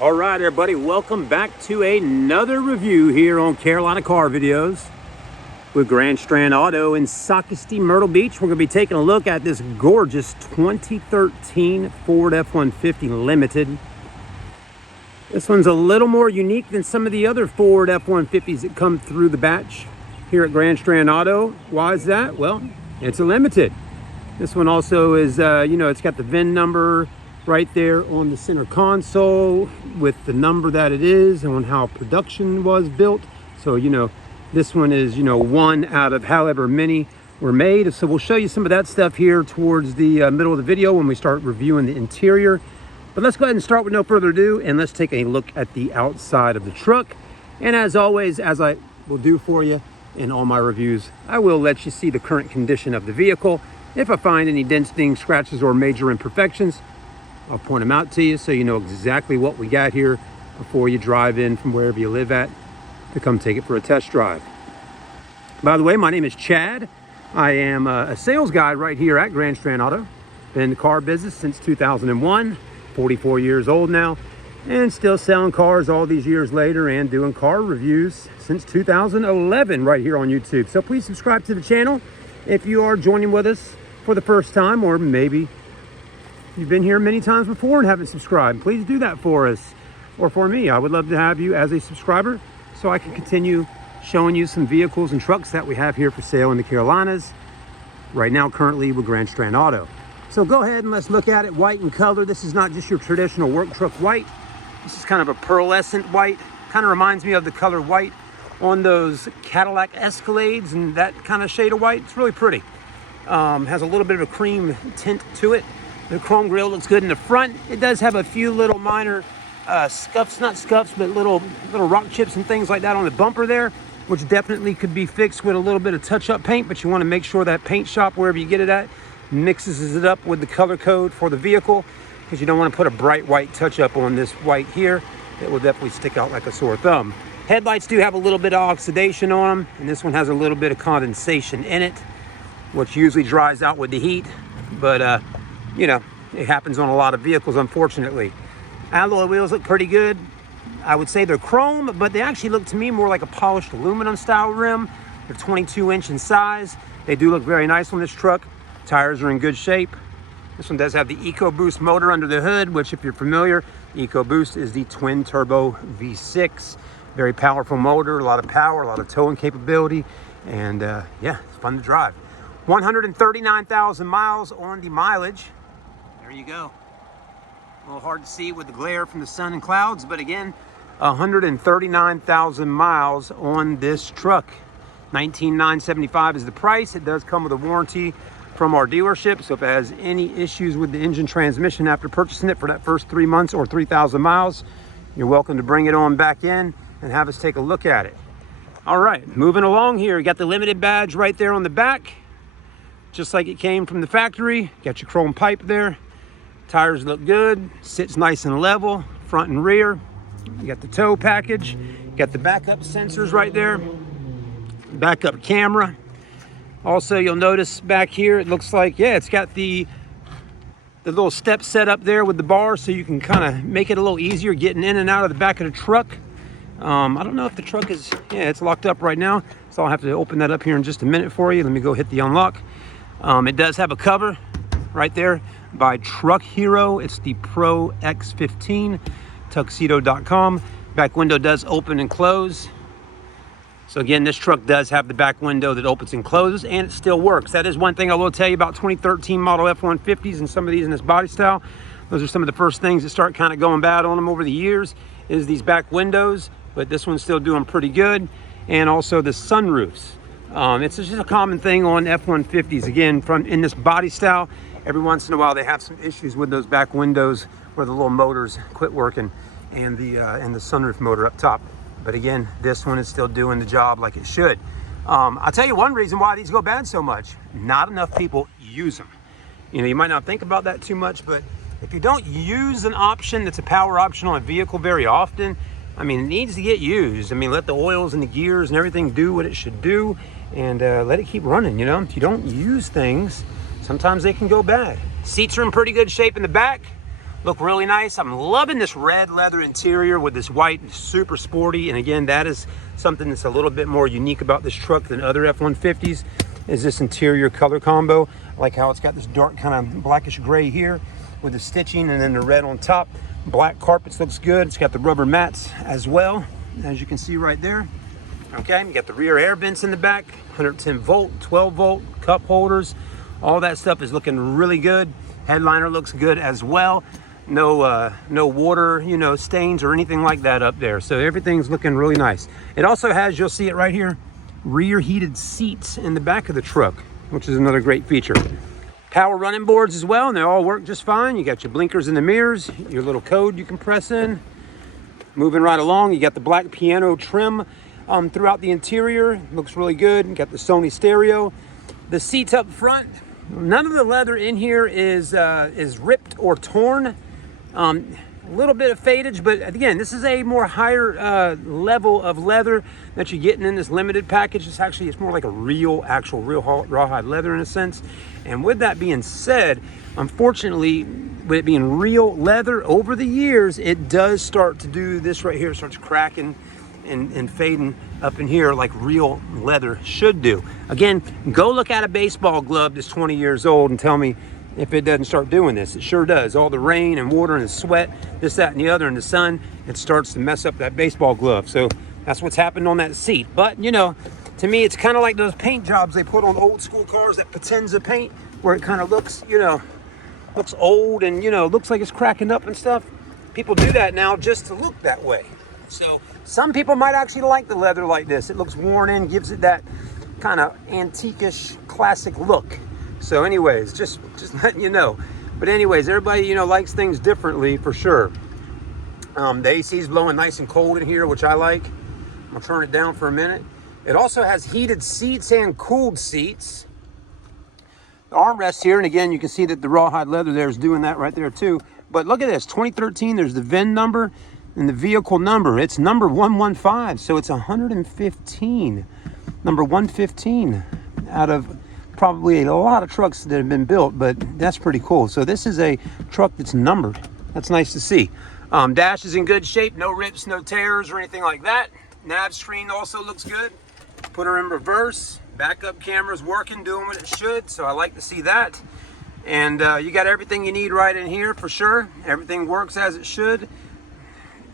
All right, everybody, welcome back to another review here on Carolina Car Videos with Grand Strand Auto in Socastee, Myrtle Beach. We're going to be taking a look at this gorgeous 2013 Ford F150 Limited. This one's a little more unique than some of the other Ford F150s that come through the batch here at Grand Strand Auto. Why is that? Well, it's a Limited. This one also is, it's got the VIN number right there on the center console with the number that it is and on how production was built. So, this one is, one out of however many were made. So we'll show you some of that stuff here towards the middle of the video when we start reviewing the interior. But let's go ahead and start with no further ado, and let's take a look at the outside of the truck. And as always, as I will do for you in all my reviews, I will let you see the current condition of the vehicle. If I find any dents, dings, scratches, or major imperfections, I'll point them out to you so you know exactly what we got here before you drive in from wherever you live at to come take it for a test drive. By the way, my name is Chad. I am a sales guy right here at Grand Strand Auto. Been in the car business since 2001, 44 years old now, and still selling cars all these years later and doing car reviews since 2011 right here on YouTube. So please subscribe to the channel if you are joining with us for the first time, or maybe you've been here many times before and haven't subscribed. Please do that for us or for me. I would love to have you as a subscriber so I can continue showing you some vehicles and trucks that we have here for sale in the Carolinas right now, currently with Grand Strand Auto. So go ahead and let's look at it white in color. This is not just your traditional work truck white. This is kind of a pearlescent white. Kind of reminds me of the color white on those Cadillac Escalades and that kind of shade of white. It's really pretty. Has a little bit of a cream tint to it. The chrome grille looks good in the front. It does have a few little minor scuffs, not scuffs, but little rock chips and things like that on the bumper there, which definitely could be fixed with a little bit of touch-up paint, but you want to make sure that paint shop, wherever you get it at, mixes it up with the color code for the vehicle, because you don't want to put a bright white touch-up on this white here. It will definitely stick out like a sore thumb. Headlights do have a little bit of oxidation on them, and this one has a little bit of condensation in it, which usually dries out with the heat, but it happens on a lot of vehicles, unfortunately. Alloy wheels look pretty good. I would say they're chrome, but they actually look to me more like a polished aluminum style rim. They're 22-inch in size. They do look very nice on this truck. Tires are in good shape. This one does have the Eco-Boost motor under the hood, which, if you're familiar, Eco-Boost is the twin turbo V6. Very powerful motor, a lot of power, a lot of towing capability, and yeah, it's fun to drive. 139,000 miles on the mileage. There you go. A little hard to see with the glare from the sun and clouds, but again, 139,000 miles on this truck. $19,975 is the price. It does come with a warranty from our dealership, so if it has any issues with the engine transmission after purchasing it for that first 3 months or 3,000 miles, you're welcome to bring it on back in and have us take a look at it. All right, moving along here, you got the Limited badge right there on the back, just like it came from the factory. Got your chrome pipe there. Tires look good, sits nice and level, front and rear. You got the tow package, you got the backup sensors right there, backup camera. Also, you'll notice back here, it looks like, it's got the little step set up there with the bar, so you can kind of make it a little easier getting in and out of the back of the truck. I don't know if the truck is, it's locked up right now, so I'll have to open that up here in just a minute for you. Let me go hit the unlock. It does have a cover right there by Truck Hero. It's the Pro X15, tuxedo.com. Back window does open and close. So again, this truck does have the back window that opens and closes, and it still works. That is one thing I will tell you about 2013 model F-150s and some of these in this body style. Those are some of the first things that start kind of going bad on them over the years, is these back windows, but this one's still doing pretty good. And also the sunroofs. It's just a common thing on F-150s. Again, in this body style, every once in a while they have some issues with those back windows where the little motors quit working, and the sunroof motor up top. But again, this one is still doing the job like it should. I'll tell you one reason why these go bad so much. Not enough people use them. You might not think about that too much, but if you don't use an option that's a power option on a vehicle very often, it needs to get used. Let the oils and the gears and everything do what it should do, and let it keep running. If you don't use things, sometimes they can go bad. Seats are in pretty good shape in the back. Look really nice. I'm loving this red leather interior with this white, super sporty. And again, that is something that's a little bit more unique about this truck than other F-150s, is this interior color combo. I like how it's got this dark kind of blackish gray here with the stitching and then the red on top. Black carpets looks good. It's got the rubber mats as well, as you can see right there. Okay, you got the rear air vents in the back, 110 volt, 12 volt, cup holders. All that stuff is looking really good. Headliner looks good as well. No water, you know, stains or anything like that up there. So everything's looking really nice. It also has, you'll see it right here, rear heated seats in the back of the truck, which is another great feature. Power running boards as well, and they all work just fine. You got your blinkers in the mirrors, your little code you can press in. Moving right along, you got the black piano trim throughout the interior. Looks really good. You got the Sony stereo. The seats up front, none of the leather in here is ripped or torn. A little bit of fadage, but again, this is a more higher level of leather that you're getting in this limited package. It's more like a actual rawhide leather in a sense. And with that being said, unfortunately, with it being real leather over the years, it does start to do this right here. It starts cracking and fading up in here like real leather should do. Again, go look at a baseball glove that's 20 years old and tell me if it doesn't start doing this. It sure does. All the rain and water and the sweat, this, that, and the other, and the sun, it starts to mess up that baseball glove. So that's what's happened on that seat. But, you know, to me, it's kind of like those paint jobs they put on old school cars that pretends to paint, where it kind of looks, you know, looks old and, you know, looks like it's cracking up and stuff. People do that now just to look that way. So some people might actually like the leather like this. It looks worn in, gives it that kind of antique-ish classic look. So anyways, just letting you know. But anyways, everybody, you know, likes things differently for sure. The AC is blowing nice and cold in here, which I like. I'm gonna turn it down for a minute. It also has heated seats and cooled seats. The armrest here, and again, you can see that the rawhide leather there is doing that right there too. But look at this, 2013, there's the VIN number and the vehicle number. It's number 115, so it's 115. Number 115 out of probably a lot of trucks that have been built, but that's pretty cool. So this is a truck that's numbered. That's nice to see. Dash is in good shape, no rips, no tears or anything like that. Nav screen also looks good. Put her in reverse. Backup camera's working, doing what it should, so I like to see that. And you got everything you need right in here for sure. Everything works as it should.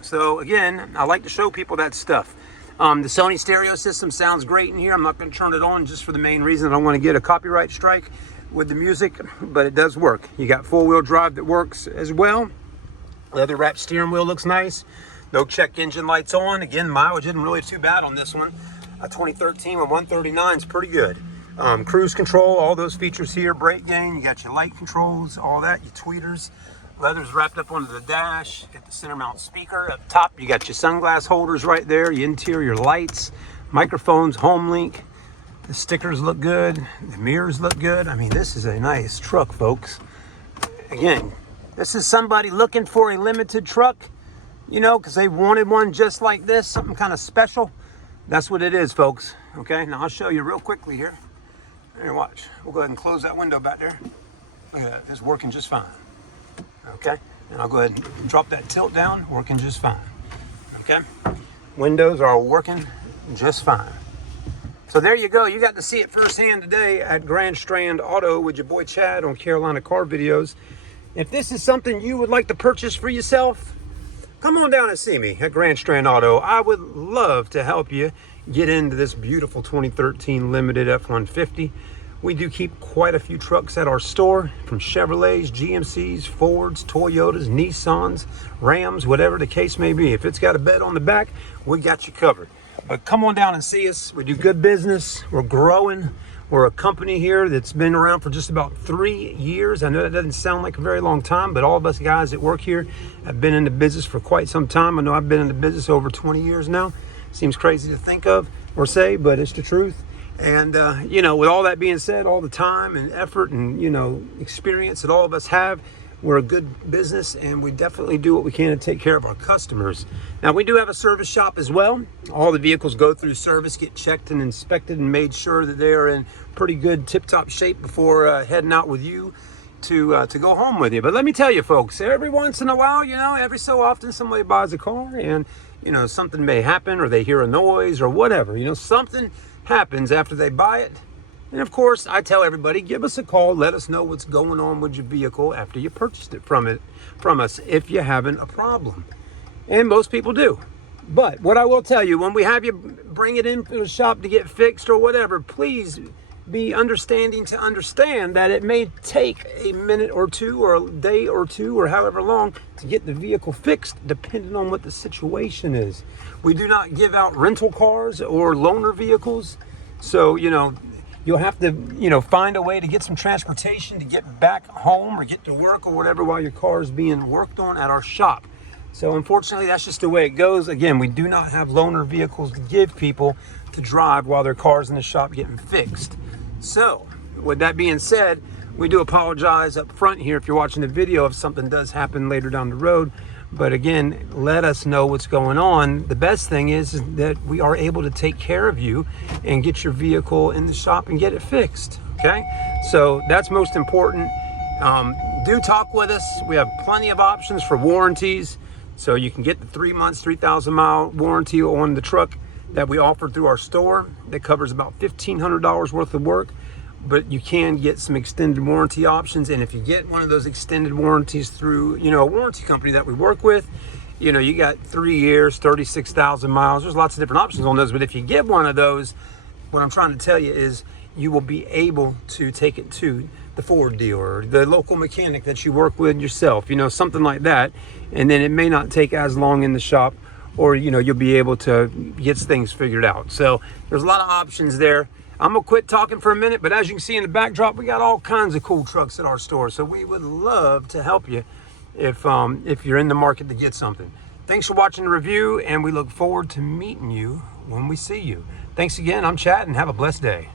So again, I like to show people that stuff. The Sony stereo system sounds great in here. I'm not going to turn it on just for the main reason I don't want to get a copyright strike with the music, but it does work. You got four-wheel drive that works as well. Leather wrapped steering wheel looks nice. No check engine lights on. Again, mileage isn't really too bad on this one. A 2013 with 139 is pretty good. Cruise control, all those features here. Brake gain, you got your light controls, all that, your tweeters. Leather's wrapped up onto the dash. Got the center mount speaker up top. You got your sunglass holders right there, your interior lights, microphones, home link. The stickers look good. The mirrors look good. I mean, this is a nice truck, folks. Again, this is somebody looking for a limited truck, you know, because they wanted one just like this, something kind of special. That's what it is, folks. Okay, now I'll show you real quickly here. Here, watch. We'll go ahead and close that window back there. Look at that, it's working just fine. Okay, and I'll go ahead and drop that tilt down, working just fine. Okay, windows are working just fine. So there you go. You got to see it firsthand today at Grand Strand Auto with your boy Chad on Carolina Car Videos. If this is something you would like to purchase for yourself, come on down and see me at Grand Strand Auto. I would love to help you get into this beautiful 2013 Limited F-150. We do keep quite a few trucks at our store, from Chevrolets, GMCs, Fords, Toyotas, Nissans, Rams, whatever the case may be. If it's got a bed on the back, we got you covered. But come on down and see us. We do good business. We're growing. We're a company here that's been around for just about 3 years. I know that doesn't sound like a very long time, but all of us guys that work here have been in the business for quite some time. I know I've been in the business over 20 years now. Seems crazy to think of or say, but it's the truth. And, you know, with all that being said, all the time and effort and, you know, experience that all of us have, we're a good business and we definitely do what we can to take care of our customers. Now, we do have a service shop as well. All the vehicles go through service, get checked and inspected and made sure that they are in pretty good tip-top shape before heading out with you to go home with you. But let me tell you, folks, every once in a while, you know, every so often somebody buys a car and, you know, something may happen, or they hear a noise or whatever. You know, something happens after they buy it. And of course, I tell everybody, give us a call. Let us know what's going on with your vehicle after you purchased it from us if you're having a problem. And most people do. But what I will tell you, when we have you bring it into the shop to get fixed or whatever, please be understanding to understand that it may take a minute or two, or a day or two, or however long to get the vehicle fixed, depending on what the situation is. We do not give out rental cars or loaner vehicles. So, you know, you'll have to, you know, find a way to get some transportation to get back home or get to work or whatever while your car is being worked on at our shop. So unfortunately, that's just the way it goes. Again, we do not have loaner vehicles to give people to drive while their car's in the shop getting fixed. So with that being said, we do apologize up front here if you're watching the video if something does happen later down the road. But again, let us know what's going on. The best thing is that we are able to take care of you and get your vehicle in the shop and get it fixed, okay? So that's most important. Do talk with us. We have plenty of options for warranties. So you can get the 3 months, 3,000 mile warranty on the truck that we offer through our store. That covers about $1,500 worth of work. But you can get some extended warranty options. And if you get one of those extended warranties through, you know, a warranty company that we work with, you know, you got 3 years, 36,000 miles. There's lots of different options on those. But if you get one of those, what I'm trying to tell you is you will be able to take it to the Ford dealer, the local mechanic that you work with yourself, you know, something like that. And then it may not take as long in the shop, or, you know, you'll be able to get things figured out. So there's a lot of options there. I'm gonna quit talking for a minute, but as you can see in the backdrop, we got all kinds of cool trucks at our store. So we would love to help you if you're in the market to get something. Thanks for watching the review, and we look forward to meeting you when we see you. Thanks again. I'm Chad, and have a blessed day.